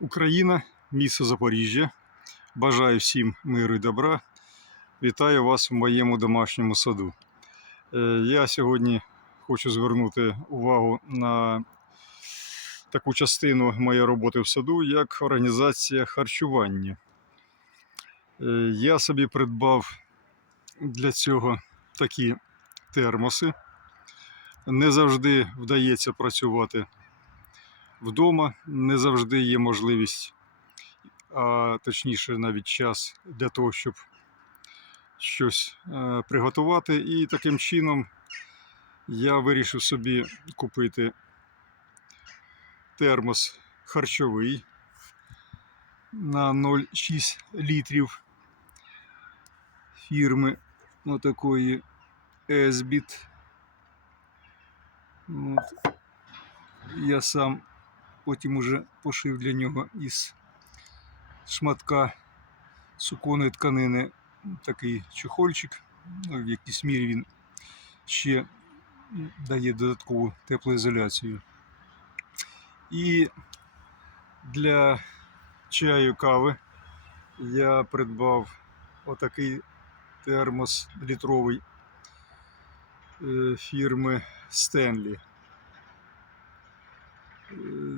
Україна, місто Запоріжжя. Бажаю всім миру і добра. Вітаю вас в моєму домашньому саду. Е, Я сьогодні хочу звернути увагу на таку частину моєї роботи в саду, як організація харчування. Е, Я собі придбав для цього такі термоси. Не завжди вдається працювати вдома, не завжди є можливість, а точніше навіть час для того, щоб щось е, приготувати. І таким чином я вирішив собі купити термос харчовий на 0,6 літрів фірми отакої Esbit. От. Я сам потім уже пошив для нього із шматка суконної тканини такий чохольчик. Ну, в якійсь мірі він ще дає додаткову теплоізоляцію. І для чаю кави я придбав отакий термос літровий е, фірми Stanley.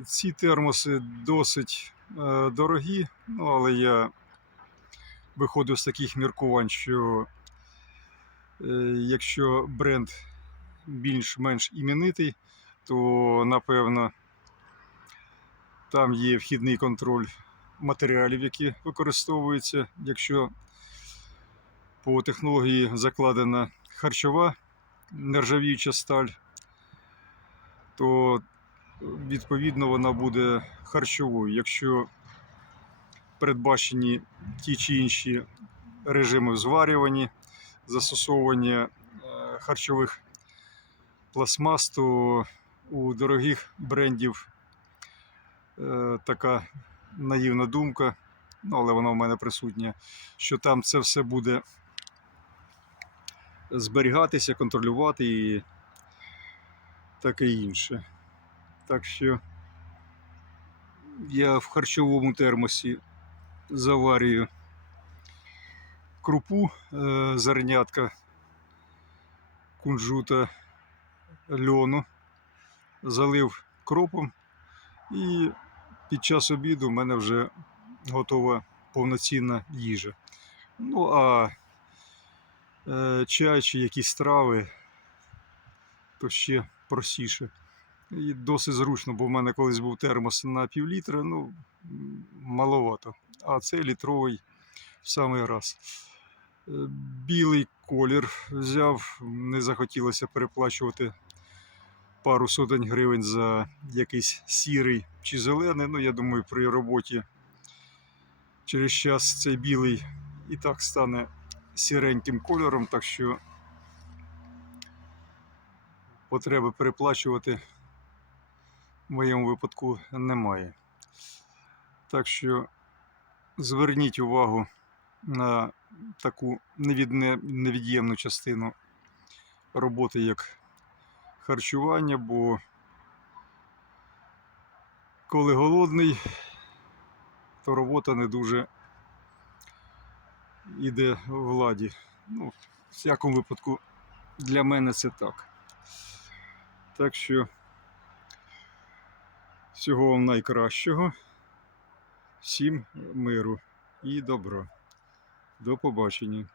Ці термоси досить е, дорогі, ну, але я виходив з таких міркувань, що е, якщо бренд більш-менш іменитий, то напевно там є вхідний контроль матеріалів, які використовуються. Якщо по технології закладена харчова нержавіюча сталь, то відповідно вона буде харчовою. Якщо передбачені ті чи інші режими зварювання, застосовування е, харчових пластмас, то у дорогих брендів е, така наївна думка, ну, але вона в мене присутня, що там це все буде зберігатися, контролювати і таке інше. Так що я в харчовому термосі заварюю крупу е, зернятка кунжута льону, залив кропом, і під час обіду в мене вже готова повноцінна їжа. Ну а е, чай чи якісь трави, то ще простіше. І досить зручно, бо в мене колись був термос на пів літра, ну, маловато. А це літровий в самий раз. Е, Білий колір взяв, не захотілося переплачувати пару сотень гривень за якийсь сірий чи зелений. Ну, я думаю, при роботі через час цей білий і так стане сіреньким кольором, так що потреби переплачувати в моєму випадку немає. Так що зверніть увагу на таку невід'ємну частину роботи, як харчування, бо коли голодний, то робота не дуже йде в ладі. Ну, в всякому випадку для мене це так. Так що всього вам найкращого, всім миру і добра. До побачення.